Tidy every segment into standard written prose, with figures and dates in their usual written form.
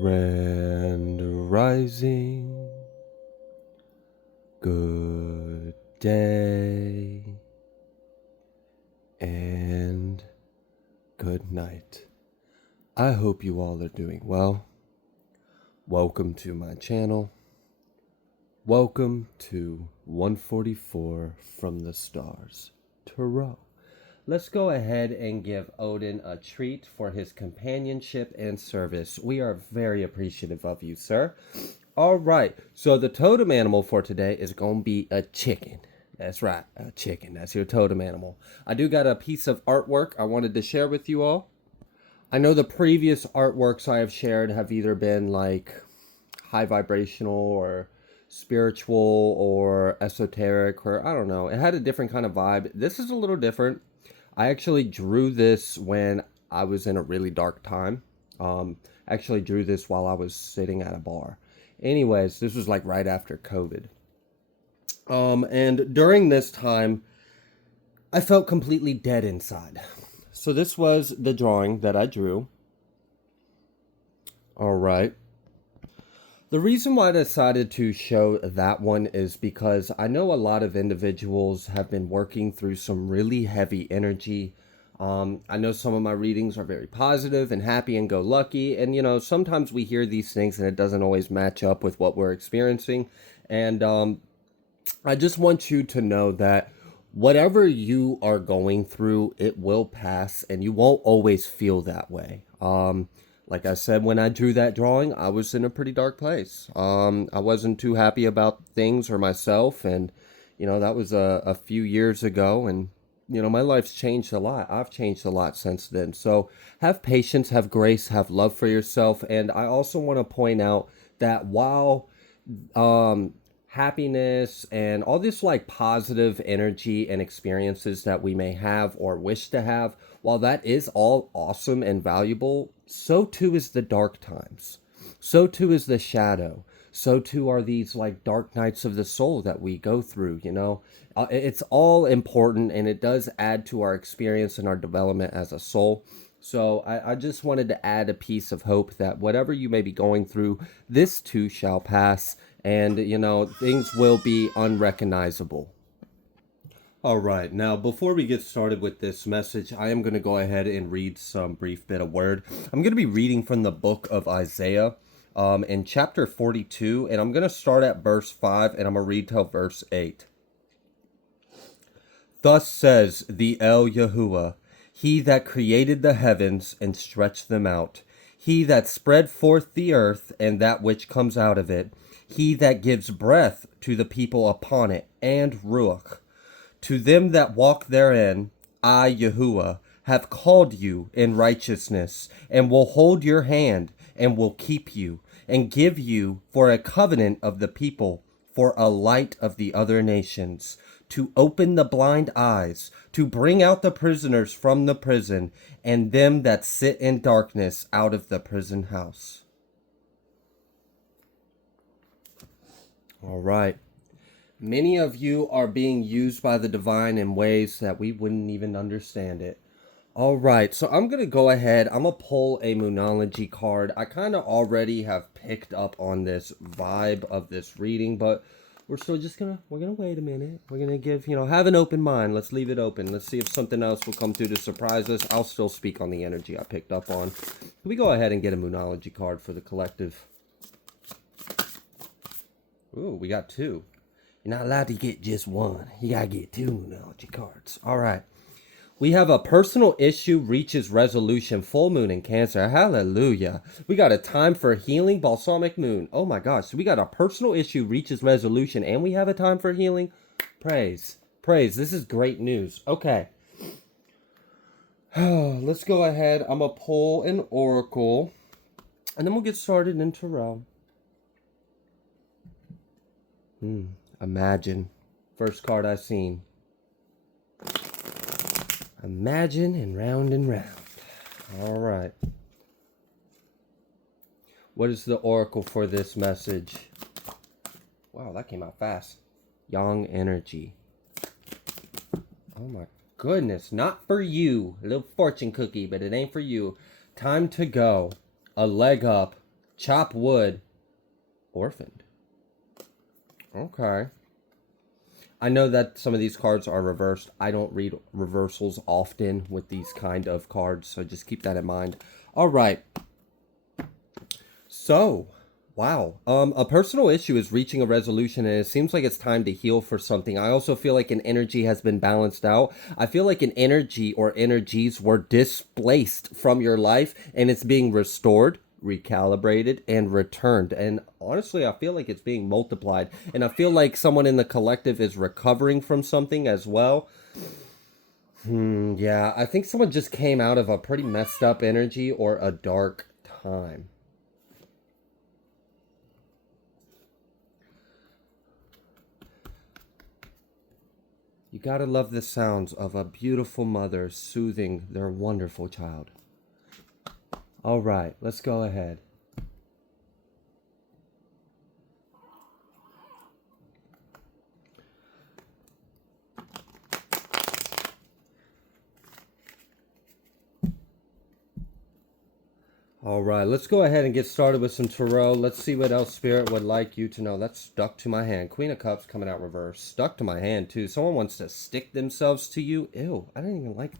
Grand rising, good day, and good night. I hope you all are doing well. Welcome to my channel. Welcome to 144 from the stars, Tarot. Let's go ahead and give Odin a treat for his companionship and service. We are very appreciative of you, sir. All right, so the totem animal for today is going to be a chicken. That's right, a chicken. That's your totem animal. I do got a piece of artwork I wanted to share with you all. I know the previous artworks I have shared have either been like high vibrational or spiritual or esoteric, or I don't know. It had a different kind of vibe. This is a little different. I actually drew this when I was in a really dark time. Actually drew this while I was sitting at a bar. Anyways, this was like right after COVID. And during this time, I felt completely dead inside. So this was the drawing that I drew. All right. The reason why I decided to show that one is because I know a lot of individuals have been working through some really heavy energy. I know some of my readings are very positive and happy and go lucky. And, you know, sometimes we hear these things and it doesn't always match up with what we're experiencing. And I just want you to know that whatever you are going through, it will pass and you won't always feel that way. Like I said, when I drew that drawing, I was in a pretty dark place. I wasn't too happy about things or myself. And, you know, that was a few years ago. And, you know, my life's changed a lot. I've changed a lot since then. So have patience, have grace, have love for yourself. And I also want to point out that while happiness and all this like positive energy and experiences that we may have or wish to have, while that is all awesome and valuable, so too is the dark times. So too is the shadow. So too are these like dark nights of the soul that we go through, you know. It's all important and it does add to our experience and our development as a soul. So I just wanted to add a piece of hope that whatever you may be going through, this too shall pass. And, you know, things will be unrecognizable. All right, now before we get started with this message, I am going to go ahead and read some brief bit of word. I'm going to be reading from the book of Isaiah in chapter 42, and I'm going to start at verse 5, and I'm going to read till verse 8. Thus says the El Yahuwah, he that created the heavens and stretched them out, he that spread forth the earth and that which comes out of it, he that gives breath to the people upon it, and Ruach. To them that walk therein, I, Yahuwah, have called you in righteousness, and will hold your hand, and will keep you, and give you for a covenant of the people, for a light of the other nations, to open the blind eyes, to bring out the prisoners from the prison, and them that sit in darkness out of the prison house. All right. Many of you are being used by the divine in ways that we wouldn't even understand it. All right, so I'm going to go ahead. I'm going to pull a Moonology card. I kind of already have picked up on this vibe of this reading, but we're still just we're going to wait a minute. We're going to give, you know, have an open mind. Let's leave it open. Let's see if something else will come through to surprise us. I'll still speak on the energy I picked up on. Can we go ahead and get a Moonology card for the collective? Ooh, we got two. You're not allowed to get just one. You gotta get two Moonology cards. All right. We have a personal issue reaches resolution. Full moon in Cancer. Hallelujah. We got a time for healing. Balsamic moon. Oh my gosh. So we got a personal issue reaches resolution and we have a time for healing. Praise. Praise. This is great news. Okay. Let's go ahead. I'm gonna pull an oracle and then we'll get started in tarot. Imagine. First card I've seen. Imagine and round and round. All right. What is the oracle for this message? Wow, that came out fast. Yang energy. Oh my goodness. Not for you. A little fortune cookie, but it ain't for you. Time to go. A leg up. Chop wood. Orphaned. Okay. I know that some of these cards are reversed. I don't read reversals often with these kind of cards, so just keep that in mind. All right. So, wow. A personal issue is reaching a resolution, and it seems like it's time to heal for something. I also feel like an energy has been balanced out. I feel like an energy or energies were displaced from your life, and it's being restored, recalibrated, and returned. And honestly, I feel like it's being multiplied. And I feel like someone in the collective is recovering from something as well. Yeah, I think someone just came out of a pretty messed up energy or a dark time. You gotta love the sounds of a beautiful mother soothing their wonderful child. All right, let's go ahead. All right, let's go ahead and get started with some tarot. Let's see what else Spirit would like you to know. That's stuck to my hand. Queen of Cups coming out reverse. Stuck to my hand, too. Someone wants to stick themselves to you. Ew, I didn't even like...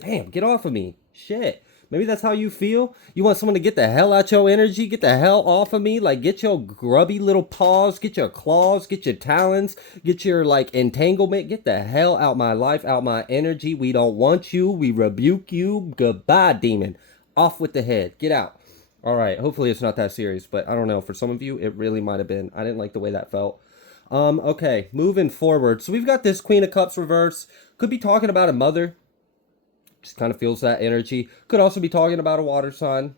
Damn, get off of me. Shit. Maybe that's how you feel? You want someone to get the hell out your energy? Get the hell off of me? Like, get your grubby little paws, get your claws, get your talons, get your, like, entanglement. Get the hell out my life, out my energy. We don't want you. We rebuke you. Goodbye, demon. Off with the head. Get out. All right. Hopefully it's not that serious, but I don't know. For some of you, it really might have been. I didn't like the way that felt. Okay. Moving forward. So we've got this Queen of Cups reverse. Could be talking about a mother. Just kind of feels that energy. Could also be talking about a water sign.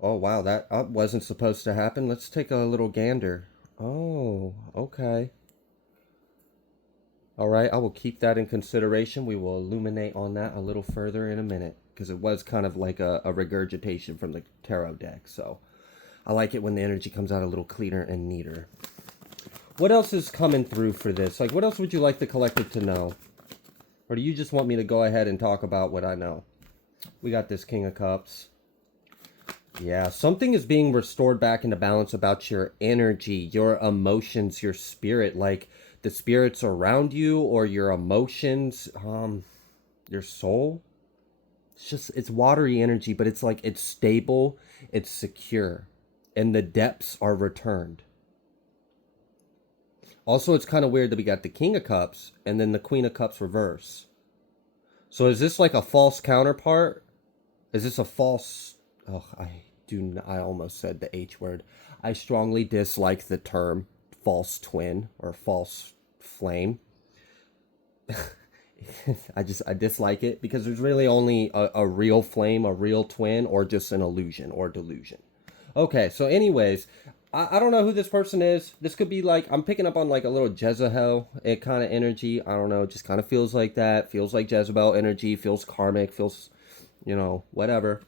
Oh, wow. That wasn't supposed to happen. Let's take a little gander. Oh, okay. All right, I will keep that in consideration. We will illuminate on that a little further in a minute because it was kind of like a regurgitation from the tarot deck. So I like it when the energy comes out a little cleaner and neater. What else is coming through for this? Like, what else would you like the collective to know? Or do you just want me to go ahead and talk about what I know? We got this King of Cups. Yeah, something is being restored back into balance about your energy, your emotions, your spirit. Like, the spirits around you or your emotions, your soul. It's watery energy, but it's like it's stable, it's secure, and the depths are returned. Also, it's kind of weird that we got the King of Cups and then the Queen of Cups reverse. So is this like a false counterpart? Is this a false... Oh, I almost said the H word. I strongly dislike the term false twin or false flame. I dislike it because there's really only a real flame, a real twin, or just an illusion or delusion. Okay, so anyways, I don't know who this person is. This could be like, I'm picking up on like a little Jezebel kind of energy. I don't know, it just kind of feels like that. Feels like Jezebel energy, feels karmic, feels, you know, whatever.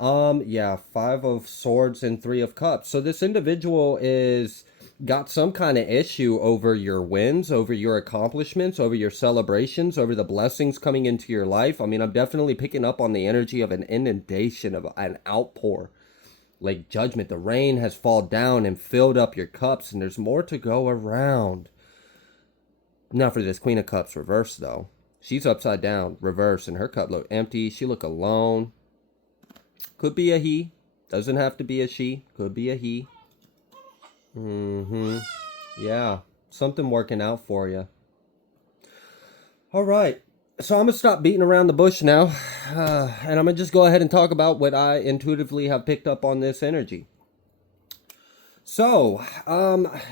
Yeah, 5 of Swords and 3 of Cups. So this individual is got some kind of issue over your wins, over your accomplishments, over your celebrations, over the blessings coming into your life. I mean, I'm definitely picking up on the energy of an inundation, of an outpour. Like judgment, the rain has fallen down and filled up your cups, and there's more to go around. Now for this Queen of Cups reverse, though. She's upside down, reverse, and her cup look empty. She look alone. Could be a he. Doesn't have to be a she. Could be a he. Yeah. Something working out for you. All right. So I'm going to stop beating around the bush now. And I'm going to just go ahead and talk about what I intuitively have picked up on this energy. So,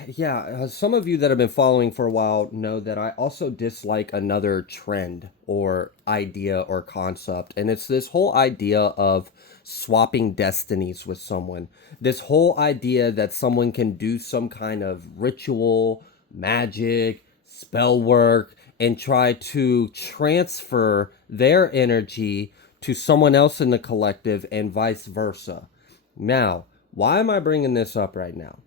yeah, some of you that have been following for a while know that I also dislike another trend or idea or concept. And it's this whole idea of swapping destinies with someone. This whole idea that someone can do some kind of ritual, magic, spell work, and try to transfer their energy to someone else in the collective and vice versa. Now, why am I bringing this up right now?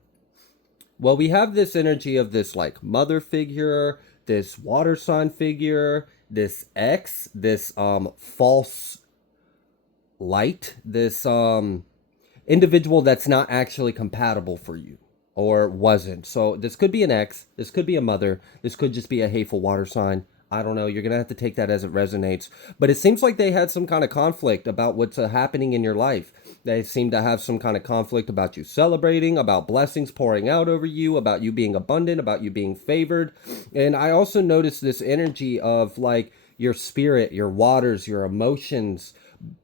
Well, we have this energy of this like mother figure, this water sign figure, this X, this false light, this individual that's not actually compatible for you or wasn't. So this could be an ex, this could be a mother, this could just be a hateful water sign. I don't know. You're going to have to take that as it resonates. But it seems like they had some kind of conflict about what's happening in your life. They seem to have some kind of conflict about you celebrating, about blessings pouring out over you, about you being abundant, about you being favored. And I also noticed this energy of like your spirit, your waters, your emotions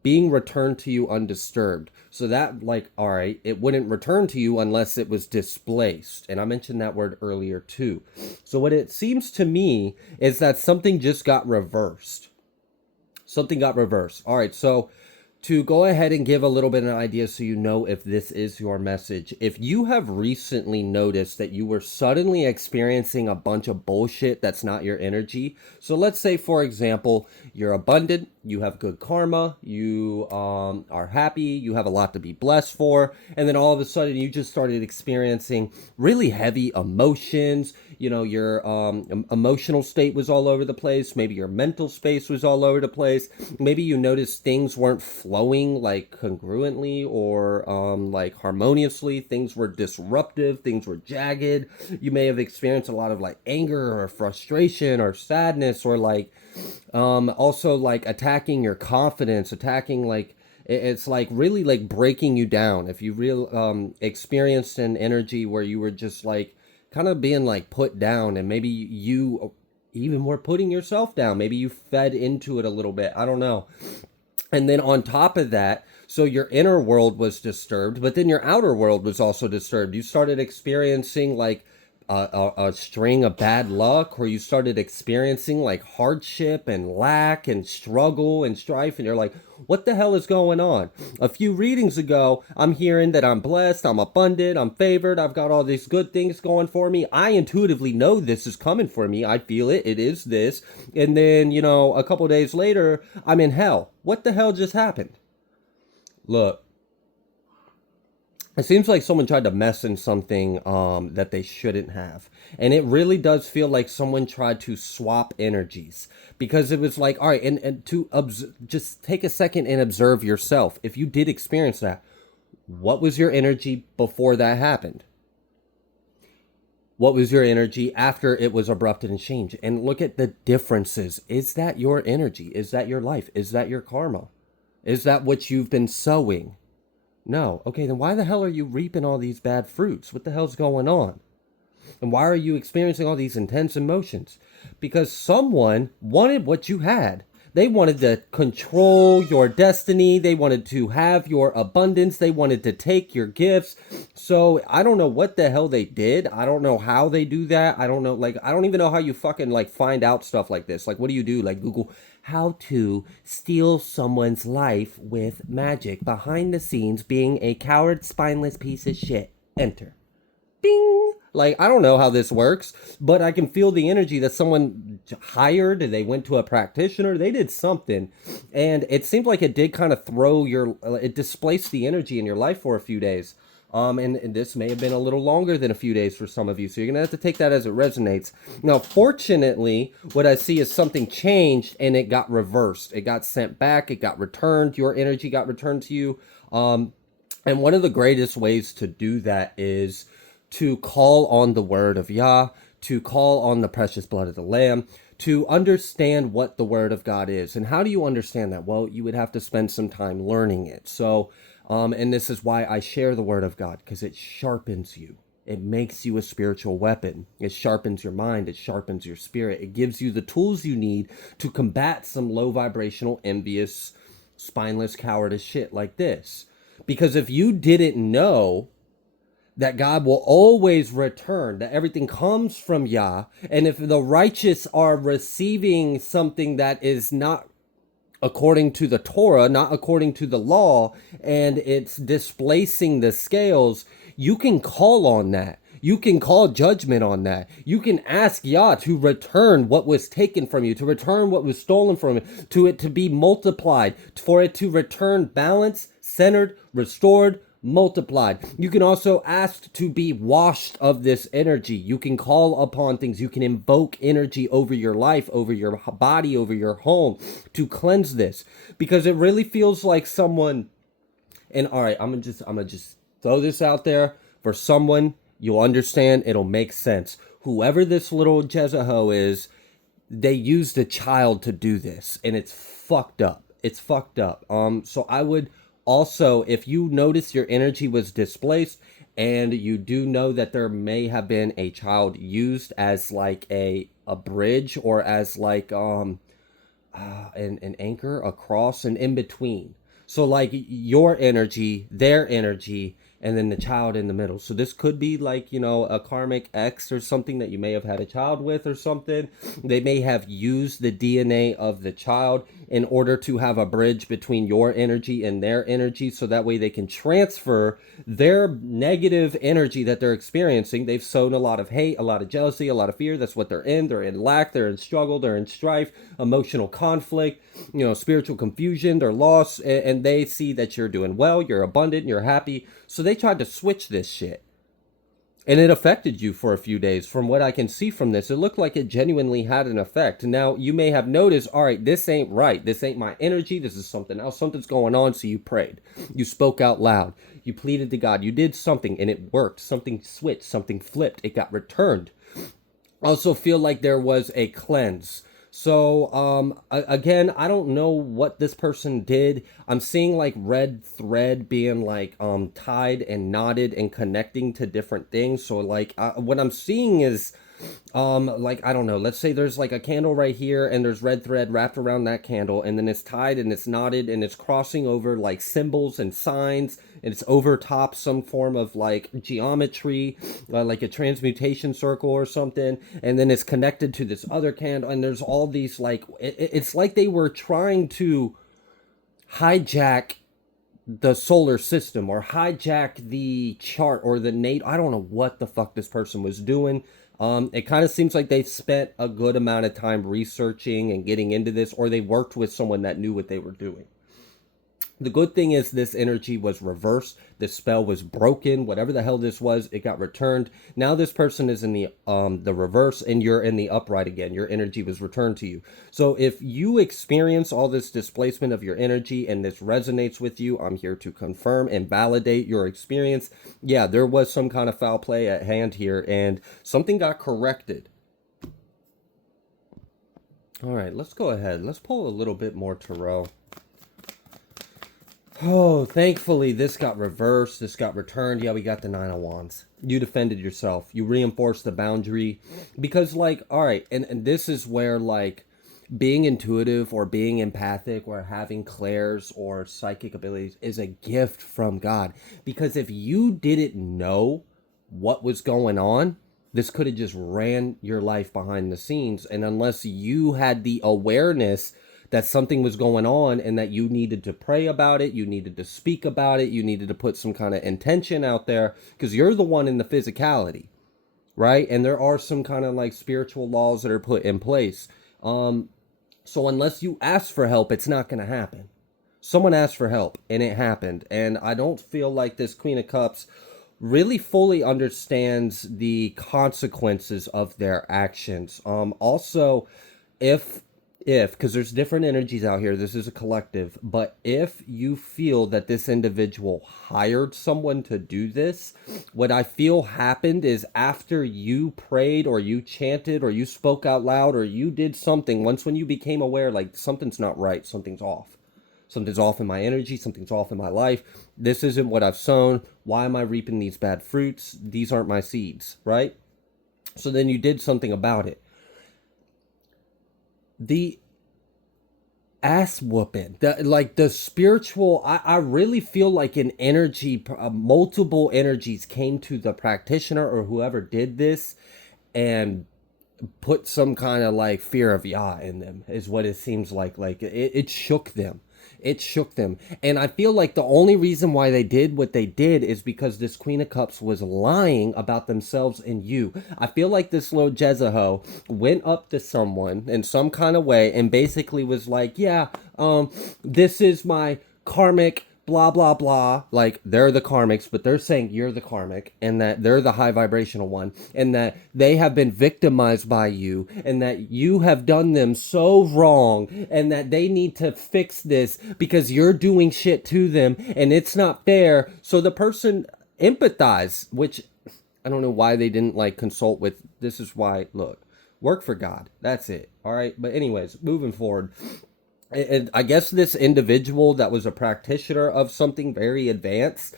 being returned to you undisturbed. So that, like, all right, it wouldn't return to you unless it was displaced. And I mentioned that word earlier too. So what it seems to me is that something just got reversed. Something got reversed. All right, so to go ahead and give a little bit of an idea so you know if this is your message. If you have recently noticed that you were suddenly experiencing a bunch of bullshit that's not your energy. So let's say, for example, you're abundant, you have good karma, you are happy, you have a lot to be blessed for, and then all of a sudden you just started experiencing really heavy emotions. You know, your emotional state was all over the place. Maybe your mental space was all over the place. Maybe you noticed things weren't flowing like congruently or like harmoniously. Things were disruptive. Things were jagged. You may have experienced a lot of like anger or frustration or sadness or like also like attacking your confidence, attacking like it's like really like breaking you down. If you real experienced an energy where you were just like kind of being like put down, and maybe you even were putting yourself down. Maybe you fed into it a little bit. I don't know. And then on top of that, so your inner world was disturbed, but then your outer world was also disturbed. You started experiencing like a string of bad luck, or you started experiencing like hardship and lack and struggle and strife, and you're like, what the hell is going on? A few readings ago, I'm hearing that I'm blessed, I'm abundant, I'm favored, I've got all these good things going for me. I intuitively know this is coming for me. I feel it. It is this. And then, you know, a couple days later, I'm in hell. What the hell just happened? Look, it seems like someone tried to mess in something that they shouldn't have. And it really does feel like someone tried to swap energies, because it was like, all right, and to just take a second and observe yourself. If you did experience that, what was your energy before that happened? What was your energy after it was abrupted and changed? And look at the differences. Is that your energy? Is that your life? Is that your karma? Is that what you've been sowing? No. Okay, then why the hell are you reaping all these bad fruits? What the hell's going on? And why are you experiencing all these intense emotions? Because someone wanted what you had. They wanted to control your destiny. They wanted to have your abundance. They wanted to take your gifts. So I don't know what the hell they did. I don't know how they do that. I don't know. Like, I don't even know how you fucking like find out stuff like this. Like, what do you do? Like Google how to steal someone's life with magic behind the scenes, being a coward, spineless piece of shit. Enter. Bing. Like, I don't know how this works, but I can feel the energy that someone hired, they went to a practitioner, they did something. And it seemed like it did kind of throw it displaced the energy in your life for a few days. And this may have been a little longer than a few days for some of you. So you're going to have to take that as it resonates. Now, fortunately, what I see is something changed and it got reversed. It got sent back. It got returned. Your energy got returned to you. And one of the greatest ways to do that is to call on the word of Yah, to call on the precious blood of the Lamb, to understand what the word of God is. And how do you understand that? Well, you would have to spend some time learning it. So, and this is why I share the word of God, because it sharpens you. It makes you a spiritual weapon. It sharpens your mind. It sharpens your spirit. It gives you the tools you need to combat some low vibrational, envious, spineless, cowardice shit like this. Because if you didn't know that God will always return, that everything comes from Yah, and if the righteous are receiving something that is not according to the Torah, not according to the law, and it's displacing the scales, you can call on that. You can call judgment on that. You can ask Yah to return what was taken from you, to return what was stolen from you, to it to be multiplied, for it to return balanced, centered, restored, multiplied. You can also ask to be washed of this energy. You can call upon things. You can invoke energy over your life, over your body, over your home to cleanse this, because it really feels like someone And all right, I'm gonna just throw this out there for someone. You'll understand. It'll make sense. Whoever this little Jezebel is, they used a child to do this, and it's fucked up. It's fucked up. So I would also, if you notice your energy was displaced, and you do know that there may have been a child used as like a bridge, or as like an anchor, a cross, and in between. So like your energy, their energy, and then the child in the middle. So this could be like, a karmic ex or something that you may have had a child with or something. They may have used the DNA of the child in order to have a bridge between your energy and their energy, so that way they can transfer their negative energy that they're experiencing. They've sown a lot of hate, a lot of jealousy, a lot of fear. That's what they're in. They're in lack, they're in struggle, they're in strife, emotional conflict, spiritual confusion, they're lost, and they see that you're doing well, you're abundant, you're happy. So they tried to switch this shit. And it affected you for a few days. From what I can see from this, it looked like it genuinely had an effect. Now, you may have noticed, all right, this ain't right. This ain't my energy. This is something else. Something's going on. So you prayed. You spoke out loud. You pleaded to God. You did something and it worked. Something switched. Something flipped. It got returned. I also feel like there was a cleanse. So, again, I don't know what this person did. I'm seeing like red thread being like, tied and knotted and connecting to different things. So like, what I'm seeing is, like, I don't know, let's say there's like a candle right here and there's red thread wrapped around that candle, and then it's tied and it's knotted and it's crossing over like symbols and signs, and it's over top some form of like geometry, like a transmutation circle or something, and then it's connected to this other candle, and there's all these like, it's like they were trying to hijack the solar system, or hijack the chart, or the Nate. I don't know what the fuck this person was doing. It kind of seems like they spent a good amount of time researching and getting into this, or they worked with someone that knew what they were doing. The good thing is this energy was reversed. The spell was broken. Whatever the hell this was, it got returned. Now this person is in the reverse, and you're in the upright again. Your energy was returned to you. So if you experience all this displacement of your energy and this resonates with you, I'm here to confirm and validate your experience. Yeah, there was some kind of foul play at hand here, and something got corrected. All right, let's go ahead. Let's pull a little bit more tarot. Oh, thankfully this got reversed. This got returned. Yeah, we got the Nine of Wands. You defended yourself. You reinforced the boundary. Because, like, all right, and this is where, like, being intuitive or being empathic or having clairs or psychic abilities is a gift from God. Because if you didn't know what was going on, this could have just ran your life behind the scenes. And unless you had the awareness that something was going on and that you needed to pray about it, you needed to speak about it, you needed to put some kind of intention out there, because you're the one in the physicality, right? And there are some kind of like spiritual laws that are put in place. So unless you ask for help, it's not going to happen. Someone asked for help and it happened. And I don't feel like this Queen of Cups really fully understands the consequences of their actions. Also, if because there's different energies out here, this is a collective, but if you feel that this individual hired someone to do this, what I feel happened is after you prayed or you chanted or you spoke out loud or you did something, once when you became aware, like something's not right, something's off. Something's off in my energy, something's off in my life. This isn't what I've sown. Why am I reaping these bad fruits? These aren't my seeds, right? So then you did something about it. The ass whooping, the spiritual, I really feel like an energy, multiple energies came to the practitioner or whoever did this and put some kind of like fear of Yah in them, is what it seems like. Like it shook them. It shook them. And I feel like the only reason why they did what they did is because this Queen of Cups was lying about themselves and you. I feel like this little Jezebel went up to someone in some kind of way and basically was like, yeah, this is my karmic blah, blah, blah. Like, they're the karmics, but they're saying you're the karmic and that they're the high vibrational one and that they have been victimized by you and that you have done them so wrong and that they need to fix this because you're doing shit to them and it's not fair. So the person empathize, which I don't know why they didn't like consult with. This is why, look, work for God. That's it. All right. But anyways, moving forward. And I guess this individual that was a practitioner of something very advanced,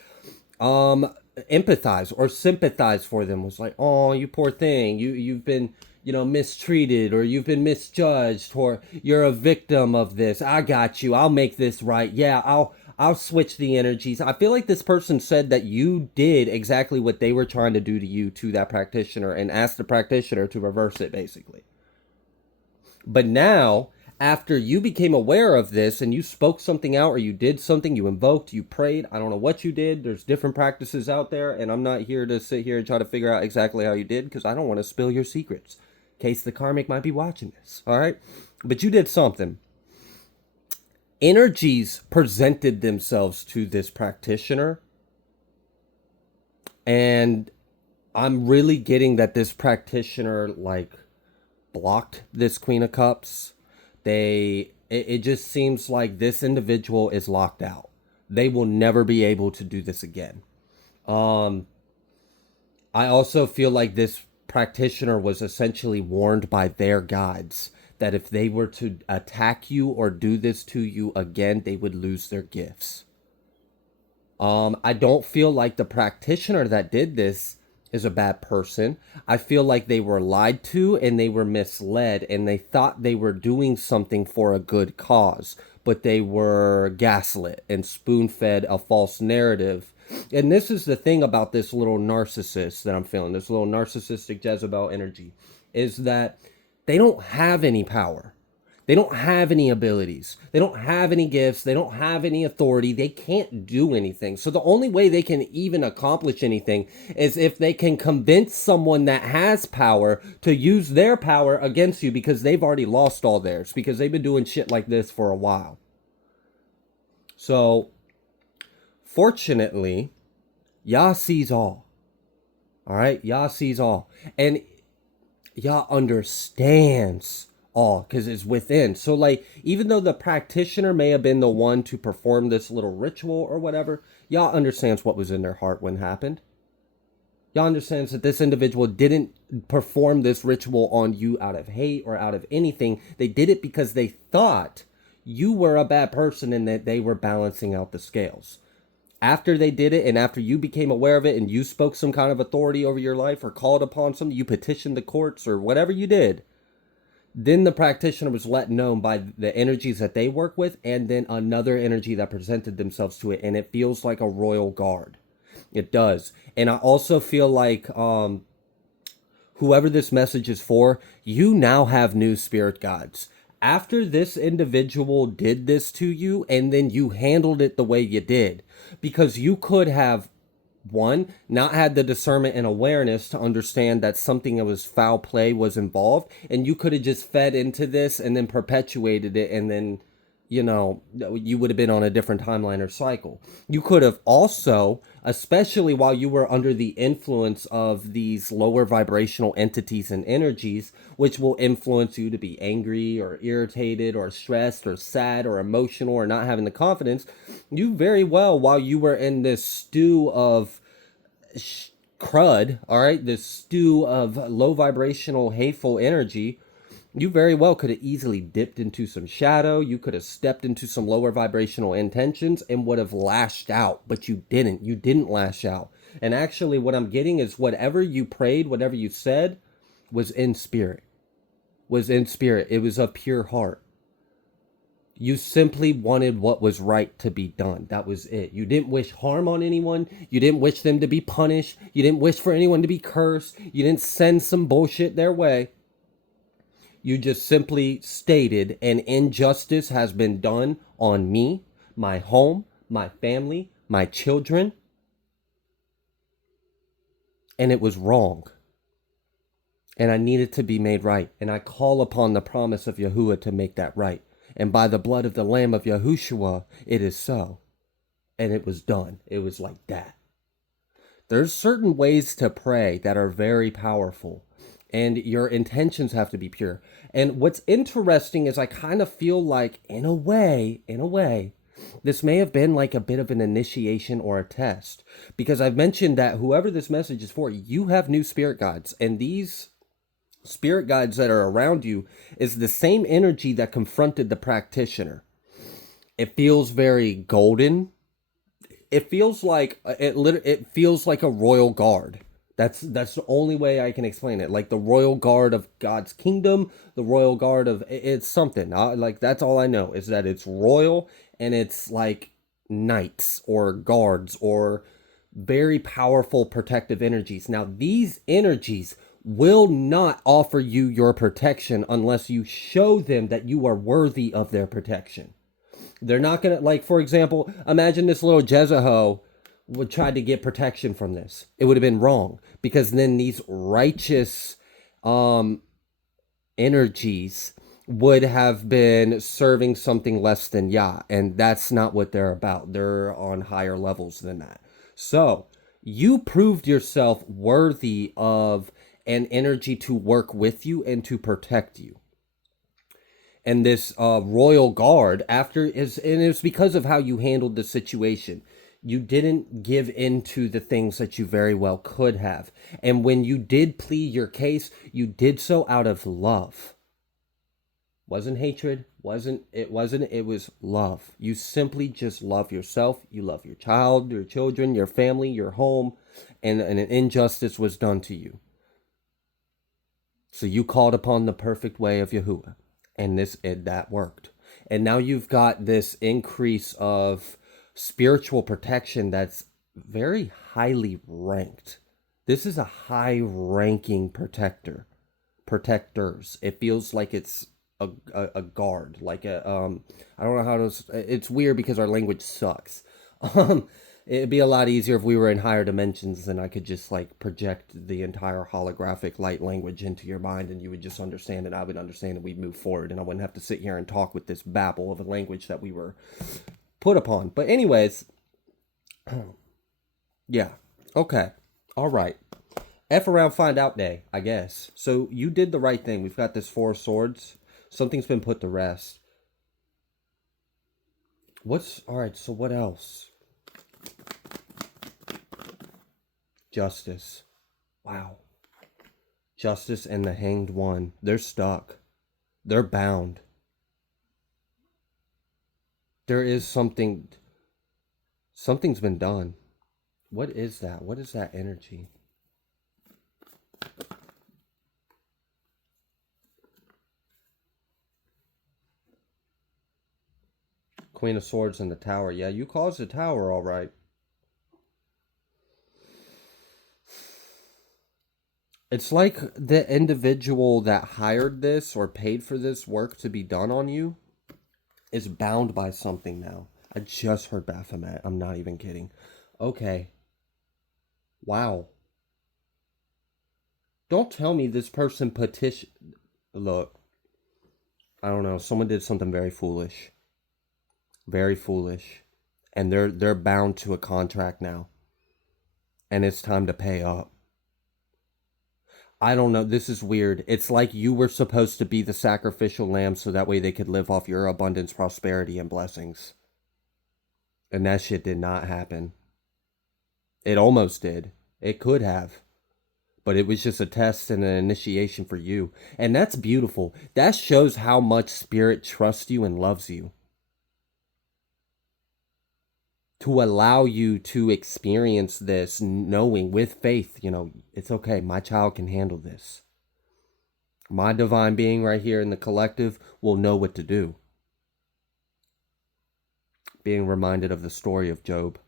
empathize or sympathize for them, was like, oh, you poor thing, you've been, mistreated, or you've been misjudged, or you're a victim of this. I got you. I'll make this right. Yeah, I'll switch the energies. I feel like this person said that you did exactly what they were trying to do to you, to that practitioner, and asked the practitioner to reverse it, basically. But now, after you became aware of this and you spoke something out, or you did something, you invoked, you prayed, I don't know what you did. There's different practices out there, and I'm not here to sit here and try to figure out exactly how you did because I don't want to spill your secrets in case the karmic might be watching this. All right? But you did something. Energies presented themselves to this practitioner, and I'm really getting that this practitioner like blocked this Queen of Cups. It just seems like this individual is locked out. They will never be able to do this again. I also feel like this practitioner was essentially warned by their guides that if they were to attack you or do this to you again, they would lose their gifts. I don't feel like the practitioner that did this is a bad person. I feel like they were lied to and they were misled and they thought they were doing something for a good cause, but they were gaslit and spoon-fed a false narrative. And this is the thing about this little narcissist that I'm feeling, this little narcissistic Jezebel energy, is that they don't have any power. They don't have any abilities. They don't have any gifts. They don't have any authority. They can't do anything. So the only way they can even accomplish anything is if they can convince someone that has power to use their power against you, because they've already lost all theirs, because they've been doing shit like this for a while. So fortunately, Yah sees all. All right? Yah sees all. And Yah understands all because it's within. So like, even though the practitioner may have been the one to perform this little ritual or whatever, Yah understands what was in their heart when it happened. Yah understands that this individual didn't perform this ritual on you out of hate or out of anything. They did it because they thought you were a bad person and that they were balancing out the scales. After they did it and after you became aware of it and you spoke some kind of authority over your life or called upon something, you petitioned the courts or whatever you did, then the practitioner was let known by the energies that they work with, and then another energy that presented themselves to it, and it feels like a royal guard. It does. And I also feel like whoever this message is for, you now have new spirit guides. After this individual did this to you, and then you handled it the way you did, because you could have, one, not had the discernment and awareness to understand that something that was foul play was involved, and you could have just fed into this and then perpetuated it, and then, you would have been on a different timeline or cycle. You could have also, especially while you were under the influence of these lower vibrational entities and energies, which will influence you to be angry or irritated or stressed or sad or emotional or not having the confidence, you very well, while you were in this stew of crud, all right, this stew of low vibrational hateful energy, you very well could have easily dipped into some shadow. You could have stepped into some lower vibrational intentions and would have lashed out, but you didn't. You didn't lash out. And actually what I'm getting is whatever you prayed, whatever you said was in spirit. Was in spirit. It was a pure heart. You simply wanted what was right to be done. That was it. You didn't wish harm on anyone. You didn't wish them to be punished. You didn't wish for anyone to be cursed. You didn't send some bullshit their way. You just simply stated an injustice has been done on me, my home, my family, my children, and it was wrong. And I needed to be made right. And I call upon the promise of Yahuwah to make that right. And by the blood of the Lamb of Yahushua, it is so. and it was done. It was like that. There's certain ways to pray that are very powerful, and your intentions have to be pure. And what's interesting is I kind of feel like, in a way, this may have been like a bit of an initiation or a test, because I've mentioned that whoever this message is for, you have new spirit guides, and these spirit guides that are around you is the same energy that confronted the practitioner. It feels very golden. It feels like it feels like a royal guard. That's the only way I can explain it. Like the royal guard of God's kingdom, the royal guard of it's something. Like that's all I know is that it's royal and it's like knights or guards or very powerful protective energies. Now, these energies will not offer you your protection unless you show them that you are worthy of their protection. They're not gonna, like, for example, imagine this little Jezebel would try to get protection from this. It would have been wrong because then these righteous um energies would have been serving something less than Yah, and that's not what they're about. They're on higher levels than that. So you proved yourself worthy of an energy to work with you and to protect you. And this royal guard, after is, and it's because of how you handled the situation. You didn't give in to the things that you very well could have. And when you did plead your case, you did so out of love. Wasn't hatred, it was love. You simply just love yourself, you love your child, your children, your family, your home, and an injustice was done to you. So you called upon the perfect way of Yahuwah, and that worked. And now you've got this increase of spiritual protection that's very highly ranked. This is a high ranking protectors. It feels like it's a guard, like I don't know how to. It's weird because our language sucks. Um, it'd be a lot easier if we were in higher dimensions and I could just like project the entire holographic light language into your mind and you would just understand and I would understand and we'd move forward and I wouldn't have to sit here and talk with this babble of a language that we were put upon. But anyways, yeah. Okay. All right. F around, find out day, I guess. So you did the right thing. We've got this Four of Swords. Something's been put to rest. All right, so what else? Justice. Wow. Justice and the Hanged One. They're stuck. They're bound. There is something's been done. What is that? What is that energy? Queen of Swords in the Tower. Yeah, you caused the tower, all right. It's like the individual that hired this or paid for this work to be done on you is bound by something now. I just heard Baphomet. I'm not even kidding. Okay. Wow. Don't tell me this person petition. Look, I don't know. Someone did something very foolish. Very foolish. And they're bound to a contract now. And it's time to pay up. I don't know. This is weird. It's like you were supposed to be the sacrificial lamb so that way they could live off your abundance, prosperity, and blessings. And that shit did not happen. It almost did. It could have. But it was just a test and an initiation for you. And that's beautiful. That shows how much Spirit trusts you and loves you. To allow you to experience this, knowing with faith, it's okay. My child can handle this. My divine being right here in the collective will know what to do. Being reminded of the story of Job.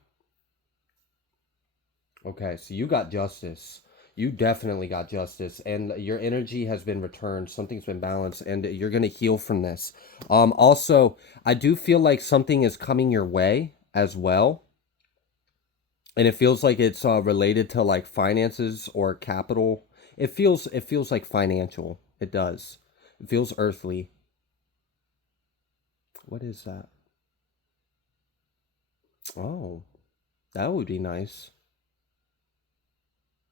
Okay, so you got justice. You definitely got justice, and your energy has been returned. Something's been balanced, and you're gonna heal from this. Also, I do feel like something is coming your way as well, and it feels like it's related to like finances or capital. It feels like financial. It does. It feels earthly. What is that? Oh, that would be nice.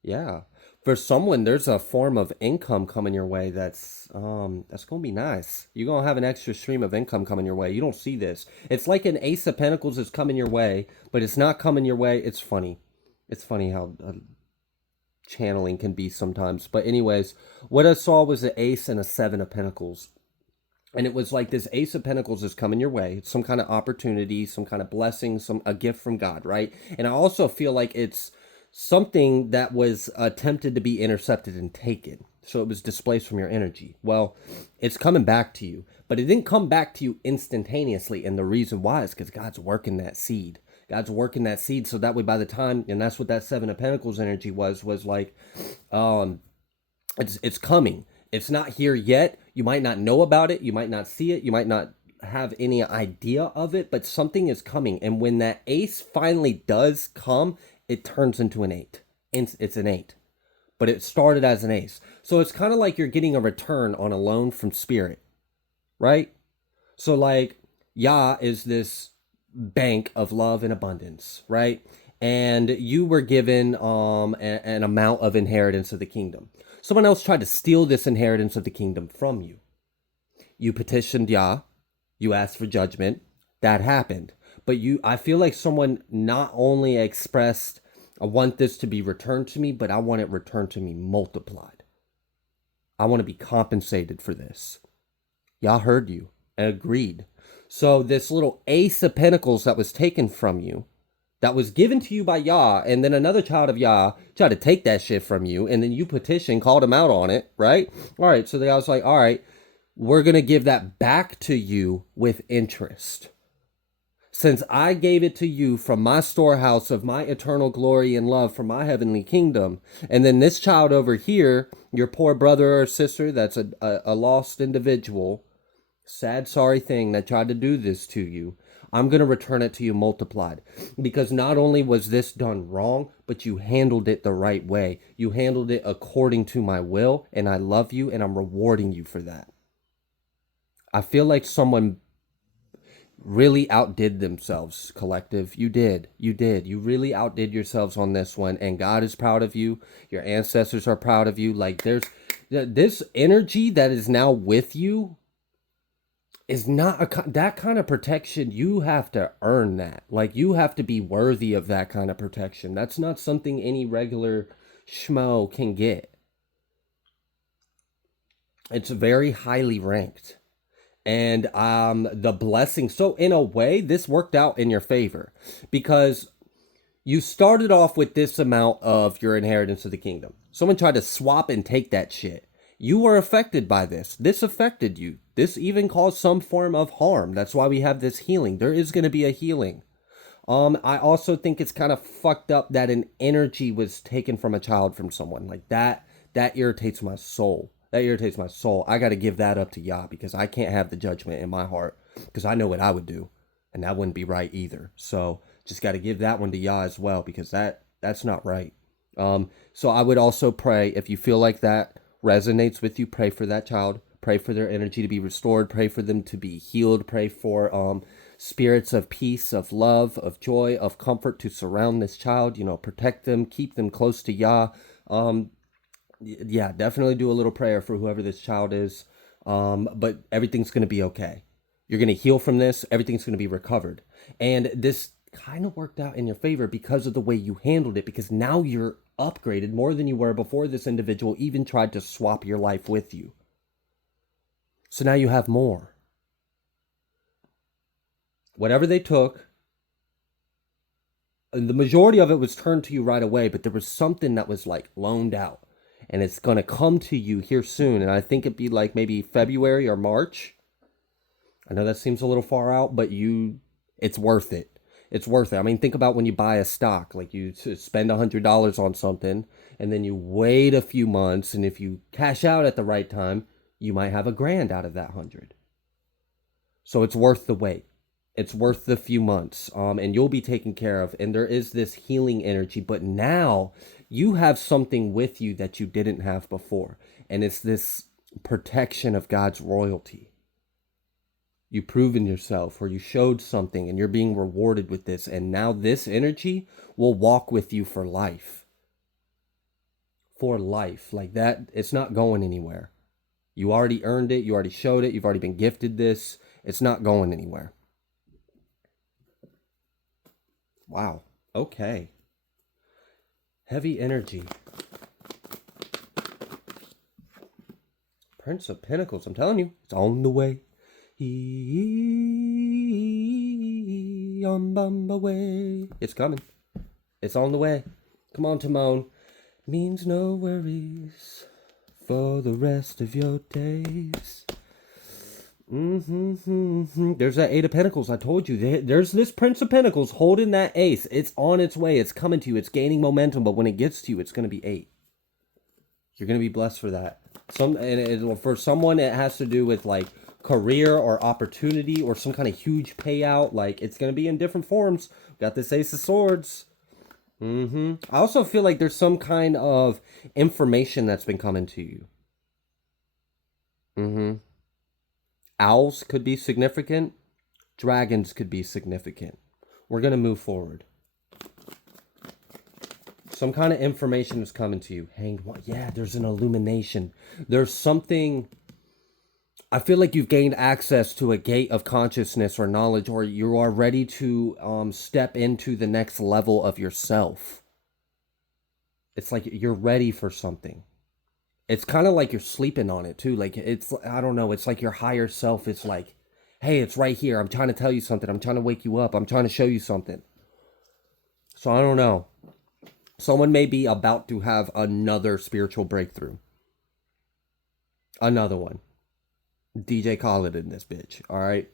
Yeah. For someone, there's a form of income coming your way that's gonna be nice. You're gonna have an extra stream of income coming your way. You don't see this. It's like an Ace of Pentacles is coming your way, but it's not coming your way. It's funny. It's funny how channeling can be sometimes. But anyways, what I saw was an Ace and a Seven of Pentacles. And it was like this Ace of Pentacles is coming your way. It's some kind of opportunity, some kind of blessing, a gift from God, right? And I also feel like it's something that was attempted to be intercepted and taken. So it was displaced from your energy. Well, it's coming back to you, but it didn't come back to you instantaneously. And the reason why is because God's working that seed. God's working that seed so that way by the time, and that's what that Seven of Pentacles energy was like, um, it's coming. It's not here yet. You might not know about it. You might not see it. You might not have any idea of it, but something is coming. And when that ace finally does come, it turns into an eight. It's an eight, but it started as an ace. So it's kind of like you're getting a return on a loan from spirit, right? So like Yah is this bank of love and abundance, right? And you were given an amount of inheritance of the kingdom. Someone else tried to steal this inheritance of the kingdom from you. You petitioned Yah, you asked for judgment, that happened. But I feel like someone not only expressed, I want this to be returned to me, but I want it returned to me multiplied. I want to be compensated for this. Yah heard you and agreed. So this little Ace of Pentacles that was taken from you, that was given to you by Yah, and then another child of Yah tried to take that shit from you, and then you petitioned, called him out on it, right? All right, so the guy was like, all right, we're going to give that back to you with interest. Since I gave it to you from my storehouse of my eternal glory and love from my heavenly kingdom, and then this child over here, your poor brother or sister that's a lost individual, sad, sorry thing that tried to do this to you, I'm going to return it to you multiplied. Because not only was this done wrong, but you handled it the right way. You handled it according to my will, and I love you, and I'm rewarding you for that. I feel like someone really outdid themselves, collective. You did. You really outdid yourselves on this one, and God is proud of you. Your ancestors are proud of you. Like there's this energy that is now with you is not that kind of protection. You have to earn that. Like you have to be worthy of that kind of protection. That's not something any regular schmo can get. It's very highly ranked. And the blessing, so in a way this worked out in your favor because you started off with this amount of your inheritance of the kingdom. Someone tried to swap and take that shit. You were affected by this affected you. This even caused some form of harm. That's why we have this healing. There is going to be a healing. I also think it's kind of fucked up that an energy was taken from a child from someone like that. That irritates my soul. That irritates my soul. I got to give that up to Yah because I can't have the judgment in my heart because I know what I would do, and that wouldn't be right either. So just got to give that one to Yah as well because that's not right. So I would also pray if you feel like that resonates with you, pray for that child, pray for their energy to be restored, pray for them to be healed, pray for spirits of peace, of love, of joy, of comfort to surround this child, protect them, keep them close to Yah. Yeah, definitely do a little prayer for whoever this child is. But everything's going to be okay. You're going to heal from this. Everything's going to be recovered. And this kind of worked out in your favor because of the way you handled it, because now you're upgraded more than you were before this individual even tried to swap your life with you. So now you have more. Whatever they took, the majority of it was turned to you right away, but there was something that was like loaned out. And it's going to come to you here soon. And I think it'd be like maybe February or March. I know that seems a little far out, but it's worth it. It's worth it. I mean, think about when you buy a stock, like you spend $100 on something and then you wait a few months. And if you cash out at the right time, you might have $1,000 out of that 100. So it's worth the wait. It's worth the few months, and you'll be taken care of. And there is this healing energy, but now you have something with you that you didn't have before. And it's this protection of God's royalty. You proven yourself, or you showed something and you're being rewarded with this. And now this energy will walk with you for life. For life. Like that, it's not going anywhere. You already earned it. You already showed it. You've already been gifted this. It's not going anywhere. Wow. Okay. Heavy energy. Prince of Pentacles. I'm telling you, it's on the way. On the way. It's coming. It's on the way. Come on, Timon. Means no worries for the rest of your days. There's that Eight of Pentacles. I told you. There's this Prince of Pentacles holding that ace. It's on its way. It's coming to you. It's gaining momentum. But when it gets to you, it's going to be 8. You're going to be blessed for that. For someone, it has to do with like career or opportunity or some kind of huge payout. Like it's going to be in different forms. Got this Ace of Swords. I also feel like there's some kind of information that's been coming to you. Owls could be significant. Dragons could be significant. We're going to move forward. Some kind of information is coming to you. Hanged one. Yeah, there's an illumination. There's something. I feel like you've gained access to a gate of consciousness or knowledge, or you are ready to step into the next level of yourself. It's like you're ready for something. It's kind of like you're sleeping on it too. Like it's, I don't know. It's like your higher self is like, hey, it's right here. I'm trying to tell you something. I'm trying to wake you up. I'm trying to show you something. So I don't know. Someone may be about to have another spiritual breakthrough. Another one. DJ Khaled in this bitch, all right?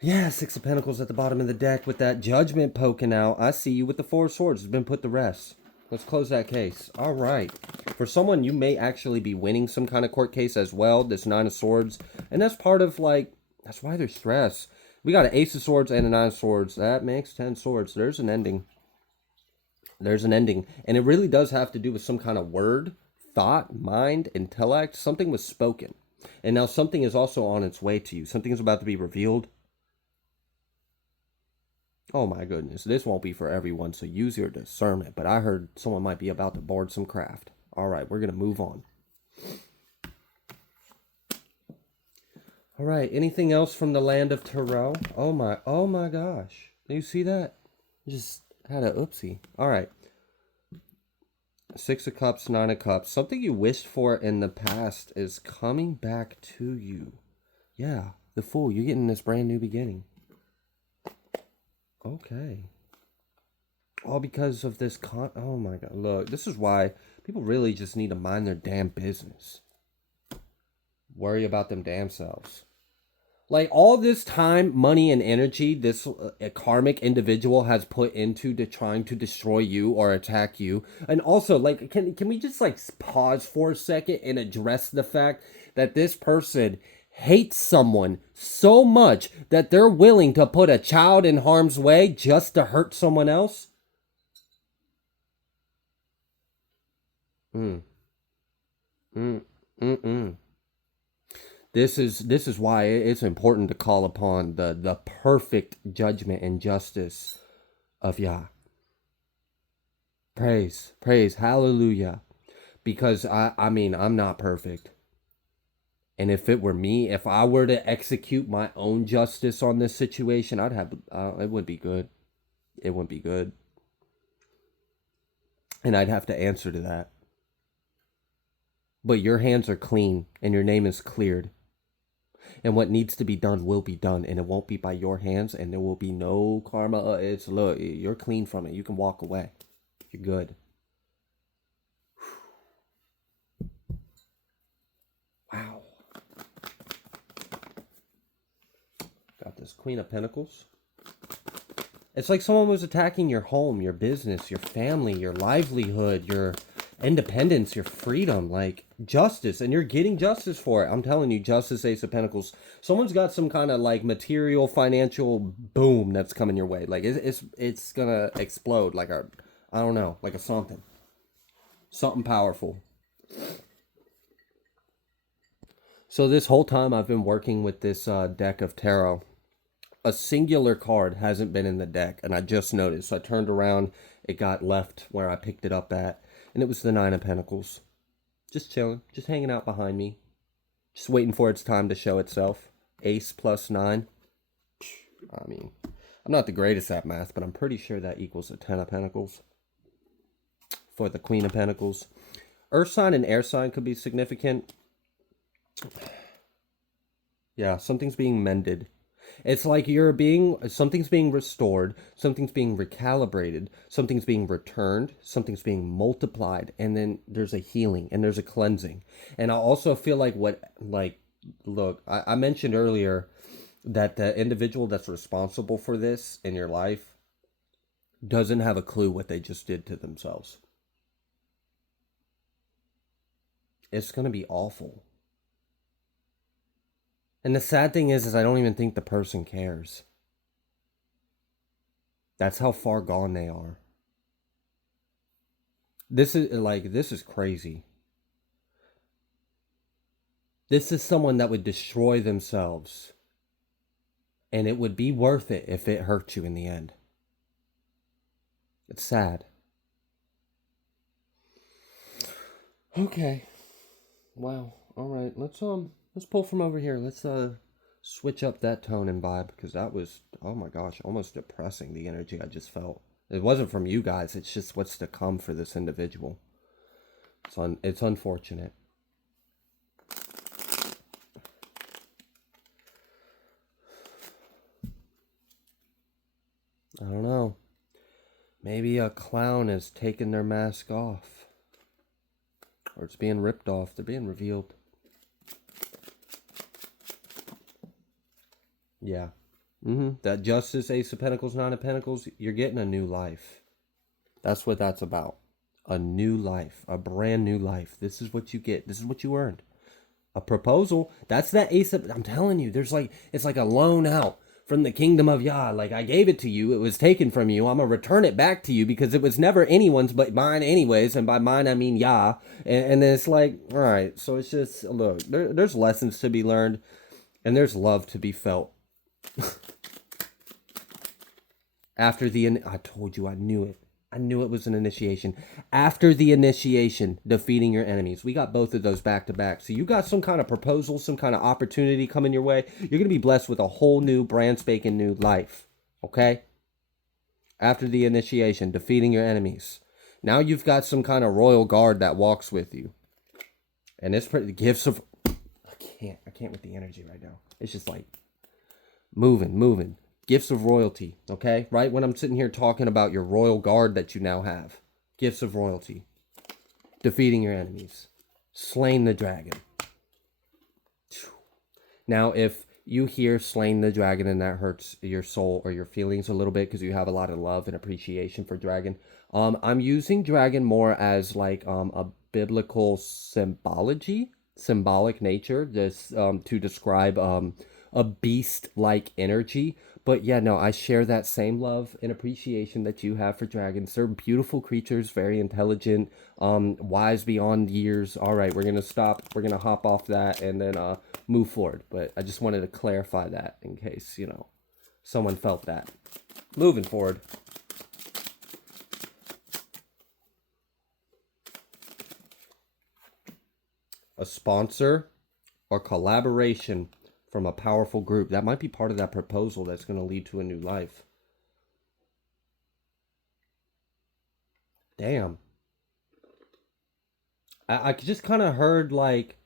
Yeah, 6 of Pentacles at the bottom of the deck with that Judgment poking out. I see you with the 4 of Swords. It's been put to rest. Let's close that case. All right. For someone, you may actually be winning some kind of court case as well, this 9 of Swords. And that's part of, like, that's why there's stress. We got an Ace of Swords and a 9 of Swords. That makes 10 swords. There's an ending. There's an ending. And it really does have to do with some kind of word, thought, mind, intellect. Something was spoken. And now something is also on its way to you. Something is about to be revealed. Oh my goodness. This won't be for everyone, so use your discernment. But I heard someone might be about to board some craft. All right, we're going to move on. All right, anything else from the land of Tarot? Oh my gosh. Do you see that? Just had a oopsie. All right. 6 of Cups, 9 of Cups. Something you wished for in the past is coming back to you. Yeah, the Fool. You're getting this brand new beginning. Okay. All because of this oh my God. Look, this is why people really just need to mind their damn business. Worry about them damn selves. Like all this time, money, and energy this karmic individual has put into trying to destroy you or attack you. And also, like, can we just like pause for a second and address the fact that this person hates someone so much that they're willing to put a child in harm's way just to hurt someone else? This is why it's important to call upon the perfect judgment and justice of Yah. Praise, hallelujah. Because I mean, I'm not perfect. And if it were me, if I were to execute my own justice on this situation, I'd have, it wouldn't be good. It wouldn't be good. And I'd have to answer to that. But your hands are clean and your name is cleared. And what needs to be done will be done. And it won't be by your hands. And there will be no karma. Look, you're clean from it. You can walk away. You're good. Wow. Got this Queen of Pentacles. It's like someone was attacking your home, your business, your family, your livelihood, your independence, your freedom, like justice, and you're getting justice for it. I'm telling you, justice, Ace of Pentacles. Someone's got some kind of like material, financial boom that's coming your way. Like it's gonna explode, like I don't know, like a something powerful. So this whole time I've been working with this deck of tarot, a singular card hasn't been in the deck, and I just noticed. So I turned around, it got left where I picked it up at, and it was the Nine of Pentacles. Just chilling, just hanging out behind me, just waiting for its time to show itself. Ace plus 9. I mean, I'm not the greatest at math, but I'm pretty sure that equals a 10 of Pentacles for the Queen of Pentacles. Earth sign and air sign could be significant. Yeah, something's being mended. It's like something's being restored, something's being recalibrated, something's being returned, something's being multiplied, and then there's a healing and there's a cleansing. And I also feel like look, I mentioned earlier that the individual that's responsible for this in your life doesn't have a clue what they just did to themselves. It's going to be awful. And the sad thing is I don't even think the person cares. That's how far gone they are. This is crazy. This is someone that would destroy themselves. And it would be worth it if it hurt you in the end. It's sad. Okay. Wow. All right. Let's pull from over here. Let's switch up that tone and vibe, because that was, oh my gosh, almost depressing, the energy I just felt. It wasn't from you guys. It's just what's to come for this individual. It's unfortunate. I don't know. Maybe a clown has taken their mask off. Or it's being ripped off. They're being revealed. Yeah. That Justice, Ace of Pentacles, Nine of Pentacles, you're getting a new life. That's what that's about. A new life. A brand new life. This is what you get. This is what you earned. A proposal. That's that Ace of... I'm telling you, it's like a loan out from the kingdom of Yah. Like, I gave it to you. It was taken from you. I'm going to return it back to you because it was never anyone's but mine anyways. And by mine, I mean Yah. And then it's like, all right. So it's just, look, there's lessons to be learned. And there's love to be felt. After I told you, I knew it. I knew it was an initiation. After the initiation, defeating your enemies. We got both of those back to back. So you got some kind of proposal, some kind of opportunity coming your way. You're going to be blessed with a whole new, brand spanking new life. Okay? After the initiation, defeating your enemies. Now you've got some kind of royal guard that walks with you. And it's pretty gifts of... I can't with the energy right now. It's just like moving. Gifts of royalty, okay? Right when I'm sitting here talking about your royal guard that you now have. Gifts of royalty. Defeating your enemies. Slaying the dragon. Now, if you hear slaying the dragon and that hurts your soul or your feelings a little bit because you have a lot of love and appreciation for dragon, I'm using dragon more as like a biblical symbolic nature, this to describe a beast-like energy. But yeah, no, I share that same love and appreciation that you have for dragons. They're beautiful creatures, very intelligent, wise beyond years. All right, we're going to stop. We're going to hop off that and then move forward. But I just wanted to clarify that in case, someone felt that. Moving forward. A sponsor or collaboration from a powerful group. That might be part of that proposal that's going to lead to a new life. Damn. I just kind of heard like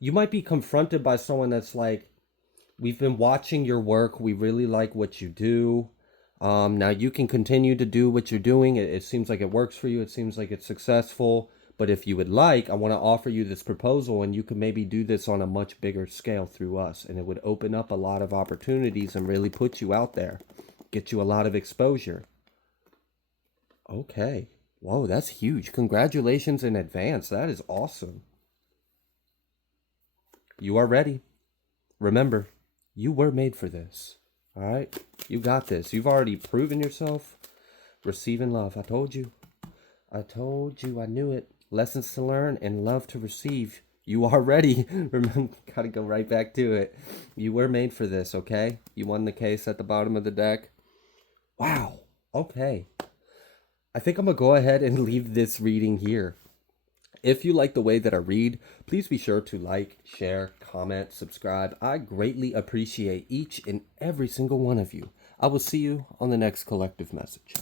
you might be confronted by someone that's like, we've been watching your work. We really like what you do. Now you can continue to do what you're doing. It seems like it works for you. It seems like it's successful. But if you would like, I want to offer you this proposal, and you can maybe do this on a much bigger scale through us. And it would open up a lot of opportunities and really put you out there. Get you a lot of exposure. Okay. Whoa, that's huge. Congratulations in advance. That is awesome. You are ready. Remember, you were made for this. All right? You got this. You've already proven yourself. Receiving love. I told you. I knew it. Lessons to learn and love to receive. You are ready. Remember, gotta go right back to it. You were made for this, okay? You won the case at the bottom of the deck. Wow. Okay. I think I'm gonna go ahead and leave this reading here. If you like the way that I read, please be sure to like, share, comment, subscribe. I greatly appreciate each and every single one of you. I will see you on the next collective message.